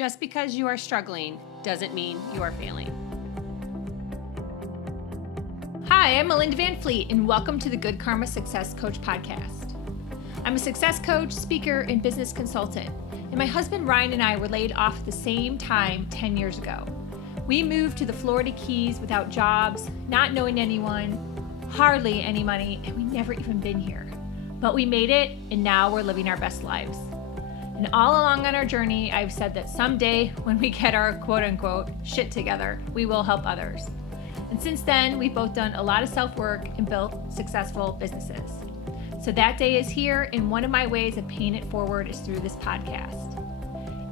Just because you are struggling doesn't mean you are failing. Hi, I'm Melinda Van Fleet, and welcome to the Good Karma Success Coach podcast. I'm a success coach, speaker, and business consultant, and my husband Ryan and I were laid off at the same time 10 years ago. We moved to the Florida Keys without jobs, not knowing anyone, hardly any money, and we never even been here. But we made it, and now we're living our best lives. And all along on our journey, I've said that someday when we get our quote-unquote shit together, we will help others. And since then, we've both done a lot of self-work and built successful businesses. So that day is here, and one of my ways of paying it forward is through this podcast.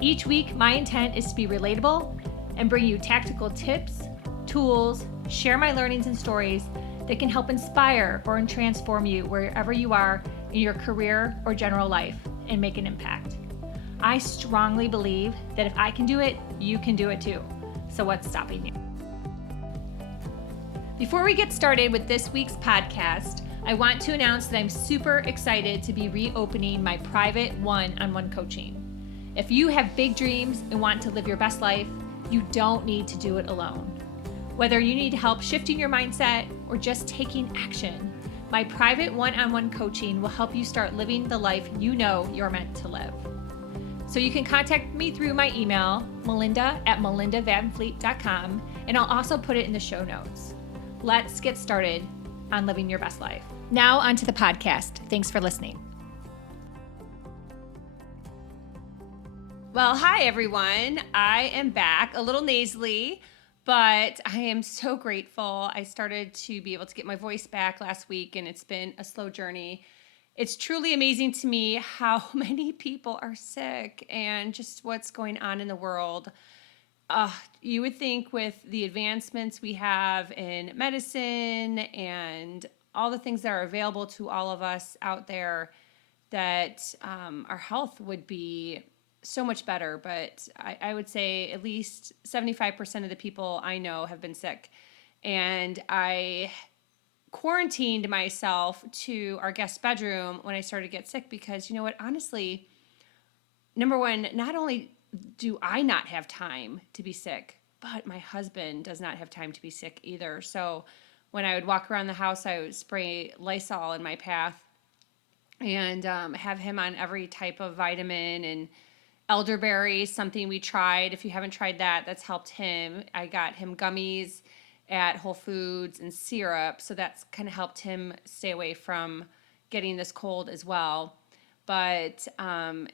Each week, my intent is to be relatable and bring you tactical tips, tools, share my learnings and stories that can help inspire or transform you wherever you are in your career or general life and make an impact. I strongly believe that if I can do it, you can do it too. So what's stopping you? Before we get started with this week's podcast, I want to announce that I'm super excited to be reopening my private one-on-one coaching. If you have big dreams and want to live your best life, you don't need to do it alone. Whether you need help shifting your mindset or just taking action, my private one-on-one coaching will help you start living the life you know you're meant to live. So you can contact me through my email, melinda@melindavanfleet.com, and I'll also put it in the show notes. Let's get started on living your best life. Now onto the podcast. Thanks for listening. Well, hi everyone. I am back, a little nasally, but I am so grateful. I started to be able to get my voice back last week, and it's been a slow journey. It's truly amazing to me how many people are sick and just what's going on in the world. You would think with the advancements we have in medicine and all the things that are available to all of us out there that our health would be so much better. But I would say at least 75% of the people I know have been sick. And I quarantined myself to our guest bedroom when I started to get sick because, you know what, honestly, number one, not only do I not have time to be sick, but my husband does not have time to be sick either. So when I would walk around the house, I would spray Lysol in my path and have him on every type of vitamin, and elderberry, something we tried. If you haven't tried that, that's helped him. I got him gummies at Whole Foods and syrup, so that's kind of helped him stay away from getting this cold as well. But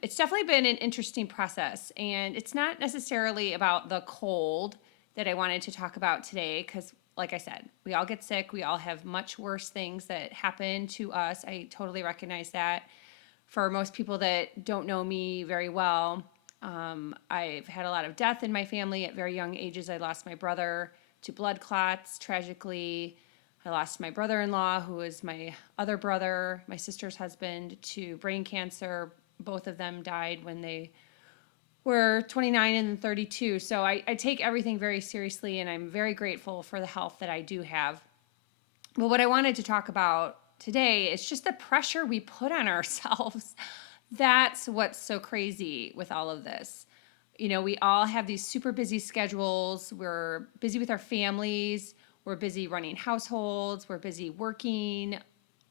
it's definitely been an interesting process, and it's not necessarily about the cold that I wanted to talk about today because, like I said, we all get sick. We all have much worse things that happen to us. I totally recognize that. For most people that don't know me very well, I've had a lot of death in my family at very young ages. I lost my brother to blood clots, tragically. I lost my brother-in-law, who was my other brother, my sister's husband, to brain cancer. Both of them died when they were 29 and 32. So I take everything very seriously, and I'm very grateful for the health that I do have. But what I wanted to talk about today is just the pressure we put on ourselves. That's what's so crazy with all of this. You know, we all have these super busy schedules. We're busy with our families. We're busy running households. We're busy working.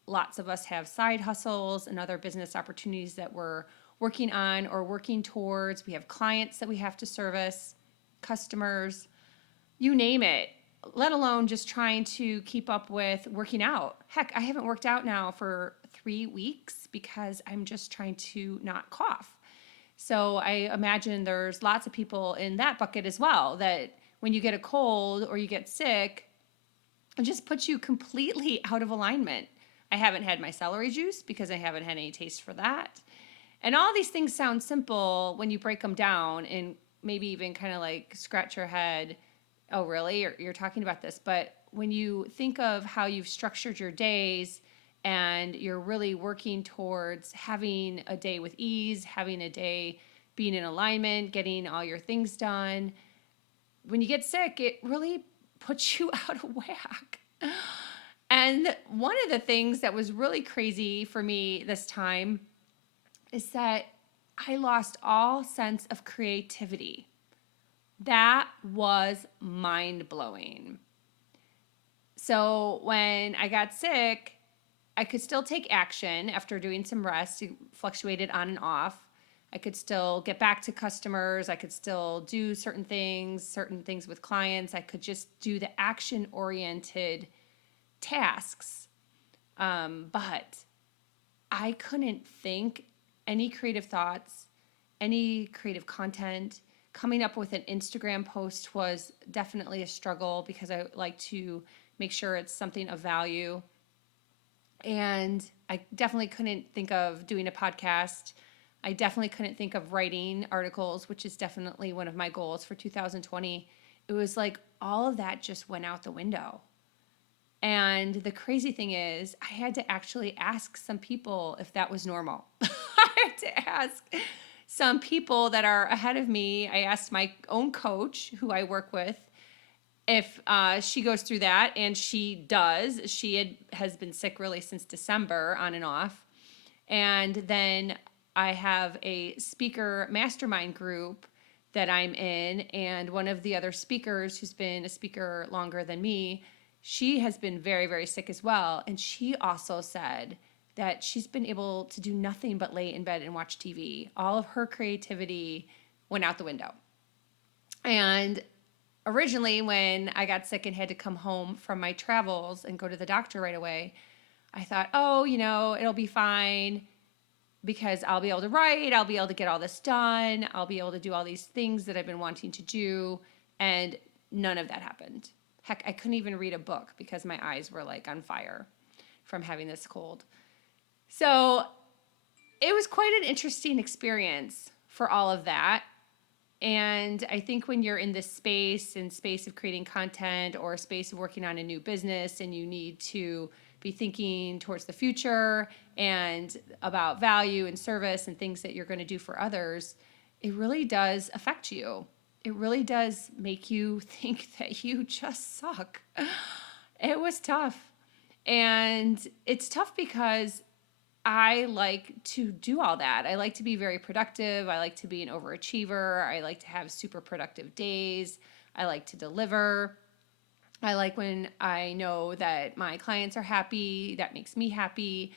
Lots of us have side hustles and other business opportunities that we're working on or working towards. We have clients that we have to service, customers, you name it, let alone just trying to keep up with working out. Heck, I haven't worked out now for 3 weeks because I'm just trying to not cough. So I imagine there's lots of people in that bucket as well, that when you get a cold or you get sick, it just puts you completely out of alignment. I haven't had my celery juice because I haven't had any taste for that. And all these things sound simple when you break them down and maybe even kind of like scratch your head. Oh, really? You're talking about this. But when you think of how you've structured your days and you're really working towards having a day with ease, having a day being in alignment, getting all your things done, when you get sick, it really puts you out of whack. And one of the things that was really crazy for me this time is that I lost all sense of creativity. That was mind blowing. So when I got sick, I could still take action after doing some rest. It fluctuated on and off. I could still get back to customers. I could still do certain things with clients. I could just do the action oriented tasks. But I couldn't think any creative thoughts, any creative content. Coming up with an Instagram post was definitely a struggle because I like to make sure it's something of value. And I definitely couldn't think of doing a podcast. I definitely couldn't think of writing articles, which is definitely one of my goals for 2020. It was like all of that just went out the window. And the crazy thing is, I had to actually ask some people if that was normal. I had to ask some people that are ahead of me. I asked my own coach, who I work with, if she goes through that, and she does. She has been sick really since December, on and off. And then I have a speaker mastermind group that I'm in, and one of the other speakers who's been a speaker longer than me, she has been very, very sick as well. And she also said that she's been able to do nothing but lay in bed and watch TV. All of her creativity went out the window. And originally, when I got sick and had to come home from my travels and go to the doctor right away, I thought, oh, it'll be fine because I'll be able to write, I'll be able to get all this done, I'll be able to do all these things that I've been wanting to do. And none of that happened. Heck, I couldn't even read a book because my eyes were like on fire from having this cold. So it was quite an interesting experience for all of that. And I think when you're in this space of creating content or a space of working on a new business, and you need to be thinking towards the future and about value and service and things that you're going to do for others, it really does affect you. It really does make you think that you just suck. It was tough. And it's tough because I like to do all that. I like to be very productive. I like to be an overachiever. I like to have super productive days. I like to deliver. I like when I know that my clients are happy. That makes me happy.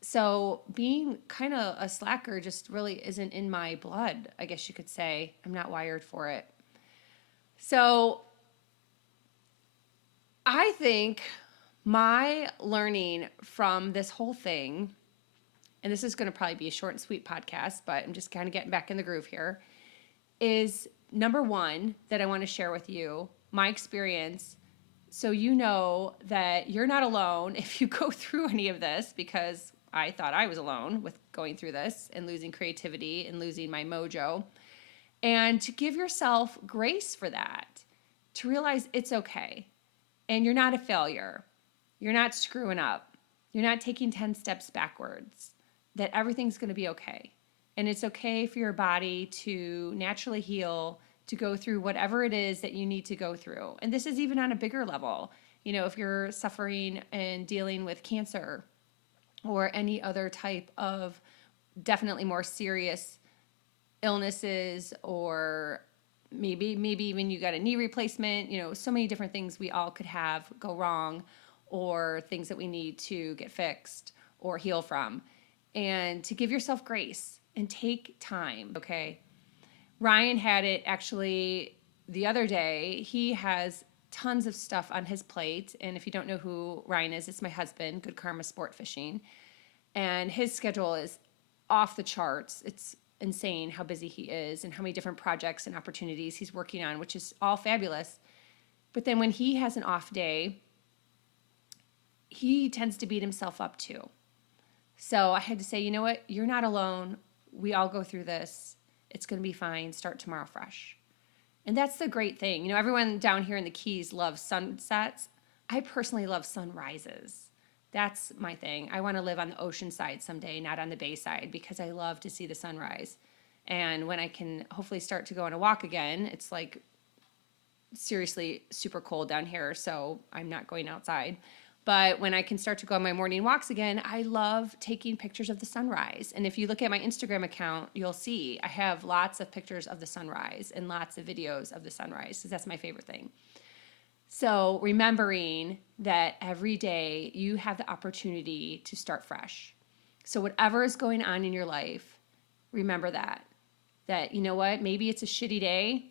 So being kind of a slacker just really isn't in my blood, I guess you could say. I'm not wired for it. So I think my learning from this whole thing, and this is going to probably be a short and sweet podcast, but I'm just kind of getting back in the groove here, is number one that I want to share with you, my experience, so you know that you're not alone if you go through any of this, because I thought I was alone with going through this and losing creativity and losing my mojo. And to give yourself grace for that, to realize it's okay. And you're not a failure. You're not screwing up. You're not taking 10 steps backwards. That everything's going to be okay. And it's okay for your body to naturally heal, to go through whatever it is that you need to go through. And this is even on a bigger level. If you're suffering and dealing with cancer or any other type of definitely more serious illnesses, or maybe even you got a knee replacement, so many different things we all could have go wrong, or things that we need to get fixed or heal from. And to give yourself grace and take time, okay? Ryan had it actually the other day. He has tons of stuff on his plate. And if you don't know who Ryan is, it's my husband, Good Karma Sport Fishing. And his schedule is off the charts. It's insane how busy he is and how many different projects and opportunities he's working on, which is all fabulous. But then when he has an off day, he tends to beat himself up too. So I had to say, you know what? You're not alone. We all go through this. It's going to be fine. Start tomorrow fresh. And that's the great thing. Everyone down here in the Keys loves sunsets. I personally love sunrises. That's my thing. I want to live on the ocean side someday, not on the bay side, because I love to see the sunrise. And when I can hopefully start to go on a walk again, it's like seriously super cold down here, so I'm not going outside. But when I can start to go on my morning walks again, I love taking pictures of the sunrise. And if you look at my Instagram account, you'll see I have lots of pictures of the sunrise and lots of videos of the sunrise, because that's my favorite thing. So remembering that every day you have the opportunity to start fresh. So whatever is going on in your life, remember that, you know what, maybe it's a shitty day.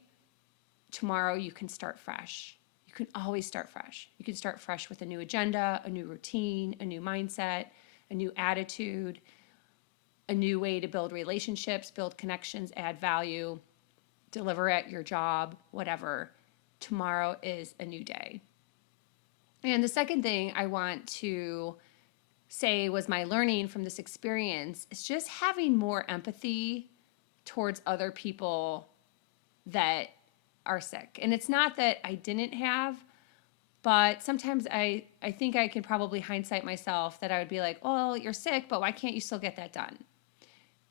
Tomorrow you can start fresh. You can always start fresh. You can start fresh with a new agenda, a new routine, a new mindset, a new attitude, a new way to build relationships, build connections, add value, deliver at your job, whatever. Tomorrow is a new day. And the second thing I want to say was my learning from this experience is just having more empathy towards other people that are sick. And it's not that I didn't have, but sometimes I think I can probably hindsight myself that I would be like, oh, you're sick, but why can't you still get that done?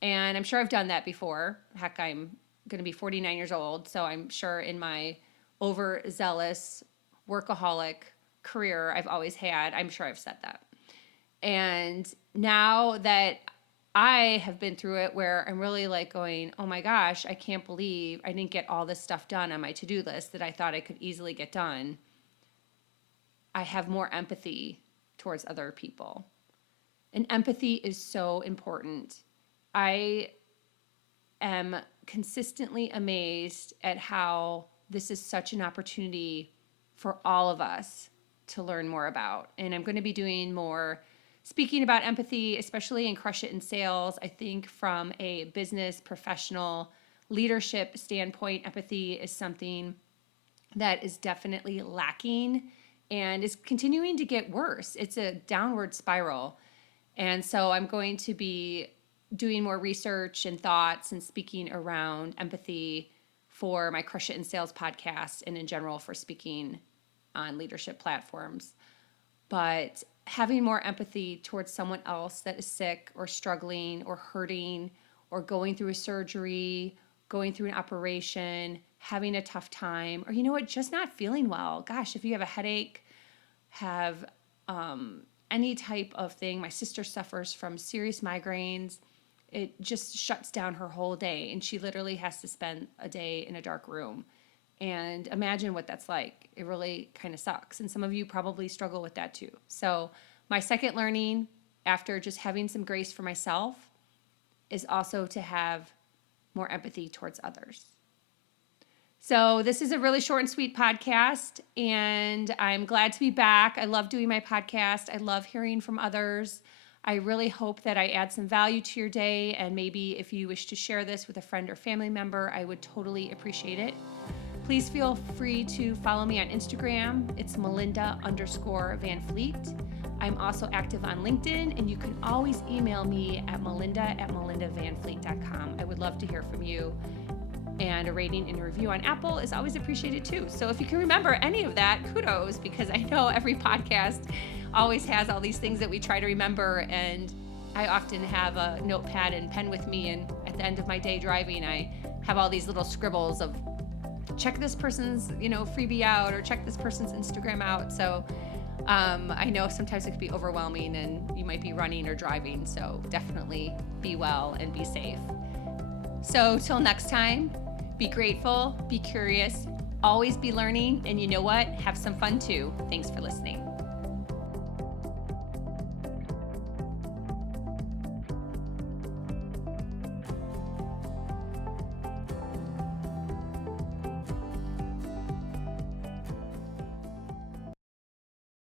And I'm sure I've done that before. Heck, I'm going to be 49 years old, so I'm sure in my overzealous workaholic career I've always had, I'm sure I've said that. And now that I have been through it, where I'm really like going, oh my gosh, I can't believe I didn't get all this stuff done on my to-do list that I thought I could easily get done. I have more empathy towards other people. And empathy is so important. I am consistently amazed at how this is such an opportunity for all of us to learn more about. And I'm going to be doing more speaking about empathy, especially in Crush It in Sales. I think from a business professional leadership standpoint, empathy is something that is definitely lacking and is continuing to get worse. It's a downward spiral. And so I'm going to be doing more research and thoughts and speaking around empathy for my Crush It in Sales podcast and in general for speaking on leadership platforms. But having more empathy towards someone else that is sick or struggling or hurting or going through a surgery, going through an operation, having a tough time, or you know what, just not feeling well. Gosh, if you have a headache, have any type of thing. My sister suffers from serious migraines. It just shuts down her whole day, and she literally has to spend a day in a dark room. And imagine what that's like. It really kind of sucks. And some of you probably struggle with that too. So my second learning after just having some grace for myself is also to have more empathy towards others. So this is a really short and sweet podcast, and I'm glad to be back. I love doing my podcast. I love hearing from others. I really hope that I add some value to your day, and maybe if you wish to share this with a friend or family member, I would totally appreciate it. Please feel free to follow me on Instagram. It's Melinda_Van Fleet. I'm also active on LinkedIn, and you can always email me at melinda@melindavanfleet.com. I would love to hear from you. And a rating and review on Apple is always appreciated too. So if you can remember any of that, kudos, because I know every podcast always has all these things that we try to remember, and I often have a notepad and pen with me, and at the end of my day driving, I have all these little scribbles of check this person's, freebie out, or check this person's Instagram out. So I know sometimes it could be overwhelming, and you might be running or driving. So definitely be well and be safe. So till next time, be grateful, be curious, always be learning, and you know what? Have some fun too. Thanks for listening.